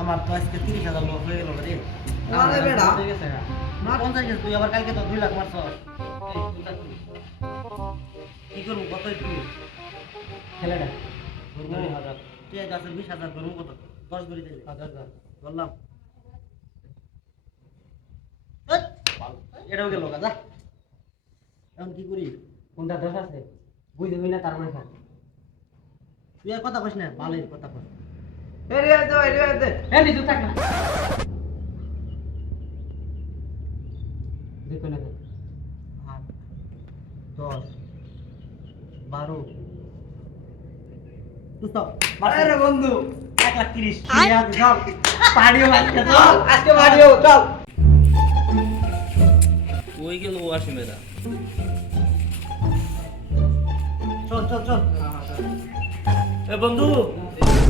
আমার তো আজকে তিরিশ হাজার হয়ে গেল রে। আরে বেটা। মার পঞ্চাশ গেছে তুই আবার কালকে তো দুই লাখ মারছ। কি করব? কত একটু? ছেলেটা। হাজার। তুই আছে বিশ হাজার করব কত? দশ করে দিলে বললাম ধ্যাৎ, এটাও গেল গাদা এখন কি করি? কোনটা দোষ আছে? বুঝে না তার মানে তুই আর কথা কইস না ভালোই কথা কর দশ বারো বন্ধু। এক লাখ তিরিশ ঠিক আছে, চল। পাড়িও আজকে চল। চল। ওই গেল ওয়াসিমেরা চল চল চল। এ বন্ধু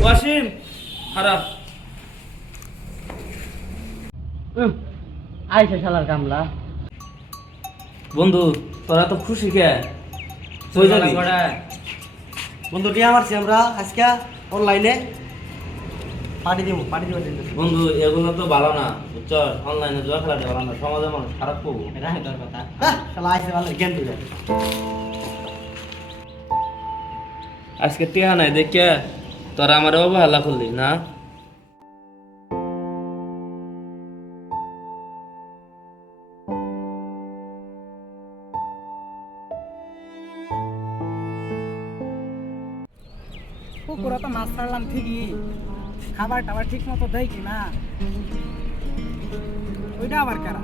ওয়াসিম হারা আইসা শালার কামলা। বন্ধু তোরা তো খুশি কে? যাবি? বন্ধু টিয়া মারছি আমরা আজকে অনলাইনে পার্টি দিব পার্টি দিব বন্ধু এগুলো তো ভালো না বুঝছ? অনলাইনে জুয়া খেলাটা ভালো না সমাজে মানুষ খারাপ করব। এটা হেটার কথা। শালা আইসে ভালো জ্ঞান দিলে আজকে টিহা নাই দেখে তোরা আমার অবহেলা করলি না? পুকুরে তো মাছ ছাড়লাম ঠিকই। খাবার টাবার ঠিক মতো দেয় কি না? ওইটা আবার কারা?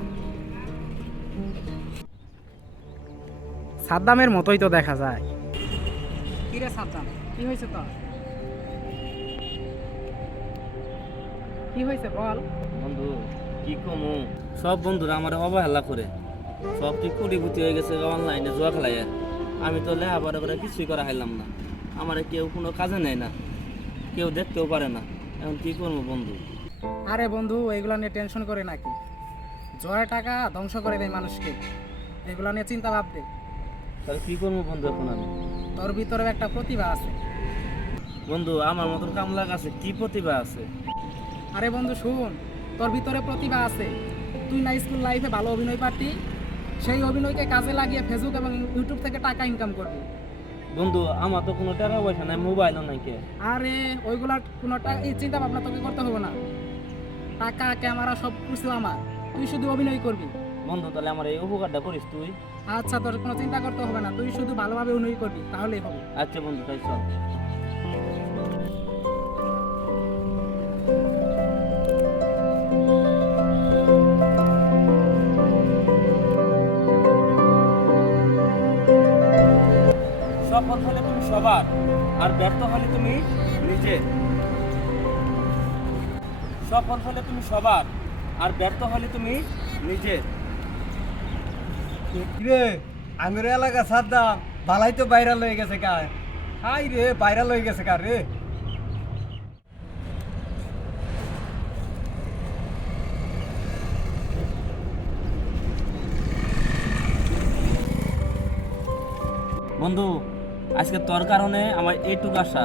সাদ্দামের মতোই তো দেখা যায়। কিরে সাদ্দাম কি হয়েছে তো কি হয়েছে বল? বন্ধু কি কমু? সব বন্ধুরা আমার অবহেলা করে। সব কি কুড়িপুতি হয়ে গেছে অনলাইনে জুয়া খেলায় আমি তো লেখাপড়া করে কিছুই করা হাইলাম না। আমার কেউ কোনো কাজে নেয় না। কেউ দেখতেও পারে না। এখন কি করব বন্ধু? আরে বন্ধু এগুলো নিয়ে টেনশন করে নাকি জয় টাকা ধ্বংস করে দেয় মানুষকে। এগুলো নিয়ে চিন্তা ভাব দে। তাহলে কি করব বন্ধু এখন আমি? তোর ভিতরে একটা প্রতিভা আছে। বন্ধু আমার মতন কামলা আছে কি প্রতিভা আছে? আরে বন্ধু শুন তোর ভিতরে প্রতিভা আছে। তুই না স্কুল লাইফে ভালো অভিনয় পারতি সেই অভিনয়কে কাজে লাগিয়ে ফেসবুক এবং ইউটিউব থেকে টাকা ইনকাম করবি। বন্ধু আমার তো কোনো টাকা পয়সা নাই মোবাইলও নাই কে। আরে ওইগুলার কোনো চিন্তা ভাবনা তোকে করতে হবে না। টাকা ক্যামেরা সব কিছু আমার। তুই শুধু অভিনয় করবি। বন্ধু তাহলে আমার এই উপকারটা করিস তুই। আচ্ছা তোর কোনো চিন্তা করতে হবে না। তুই শুধু ভালোভাবে অভিনয় করবি তাহলেই হবে। আচ্ছা বন্ধু তাই চল। সবার আর ব্যর্থ হলে তুমি নিজে। সফল হলে তুমি সবার। আর ব্যর্থ হলে তুমি নিজে। রে আমির এলাকা সাদ্দাম বালাই তো ভাইরাল হয়ে গেছে কার হাই রে ভাইরাল হয়ে গেছে কার রে। বন্ধু আজকে তোর কারণে আমার এইটুকু আশা।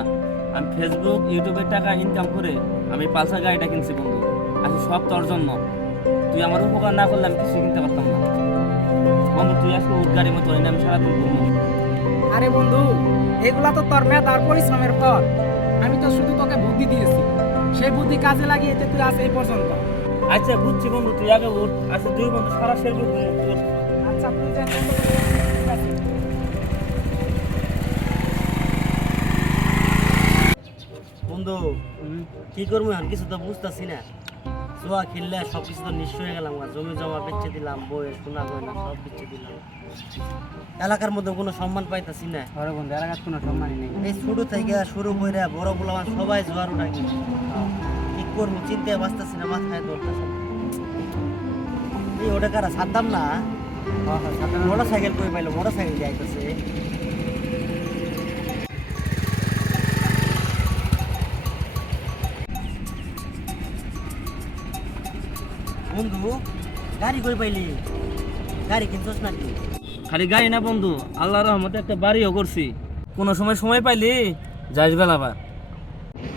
আমি ফেসবুক ইউটিউবের টাকা ইনকাম করে আমি পালসার গাড়িটা কিনছি বন্ধু। আজকে সব তোর জন্য। তুই আমার উপকার না করলে আমি কিছু কিনতে পারতাম না। বন্ধু তুই আজকে উঠ গাড়ির মতো আমি সারাদিন ঘুরবো আরে বন্ধু এগুলা তো তোর আর পরিশ্রমের ফল আমি তো শুধু তোকে বুদ্ধি দিয়েছি। সেই বুদ্ধি কাজে লাগিয়ে তুই আজ এই পর্যন্ত। আচ্ছা বুঝছি বন্ধু তুই আগে উঠ। আচ্ছা দুই বন্ধু সারা শের আচ্ছা তুই বন্ধু কি করব এখন? কিছু তো বুঝতেছি না। জুয়া খেললে সব কিছু তো নিঃস্ব হয়ে গেলাম আর জমি জমা বেচে দিলাম বইয়ের সোনা গয়না সব বেচে দিলাম। এলাকার মধ্যে কোনো সম্মান পাইতাছি না। আরে বন্ধু এলাকার কোনো সম্মানই নেই। এই শুরু থেকে শুরু করে বড় বলা সবাই জোয়ার গেছে। কি করব চিন্তায় বাঁচতেছি না মাথায় ধরতেছে এই ওটা কারা সাদ্দাম না মোটর সাইকেল কই পাইলো? মোটর সাইকেল যাইতেছে বন্ধু গাড়ি কই পাইলি? গাড়ি কিনছস নাকি? খালি গাড়ি না বন্ধু আল্লাহ রহমতে একটা বাড়িও করছি। কোনো সময় সময় পাইলি যাইস বেলা আবার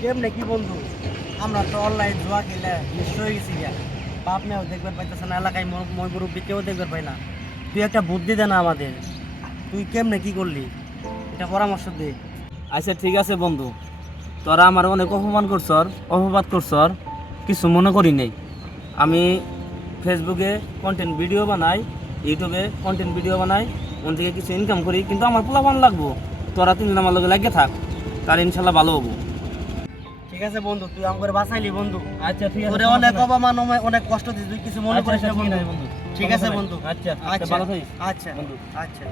কেমনে কি বন্ধু? আমরা তো অনলাইন জুয়া খেলে নিশ্চয় হয়ে গেছি গিয়া। বাপ মেয়েও দেখবার পাইতেছে না এলাকায় মই মুরব্বী কেউ দেখবার পাই না। তুই একটা বুদ্ধি দে না আমাদের। তুই কেমনে কি করলি? এটা পরামর্শ দে। আচ্ছা ঠিক আছে বন্ধু। তোরা আমার অনেক অপমান করছর অপবাদ করছর কিছু মনে করি নেই। আমি ফেসবুকে কন্টেন্ট ভিডিও বানাই ইউটিউবে কন্টেন্ট ভিডিও বানাই ওন থেকে কিছু ইনকাম করি কিন্তু আমার পোলাপান লাগবো। তোরা তিনজন আমার লগে লাগিয়ে থাক তার ইনশাল্লাহ ভালো হব। ঠিক আছে বন্ধু তুই আমাকে বাঁচাইলি বন্ধু। আচ্ছা ঠিক তোরে অনেক অপমান অনেক- কষ্ট দিস তুই কিছু মনে করিস না বন্ধু। বন্ধু ঠিক আছে বন্ধু। আচ্ছা আচ্ছা ভালো থাকিস। আচ্ছা বন্ধু। আচ্ছা।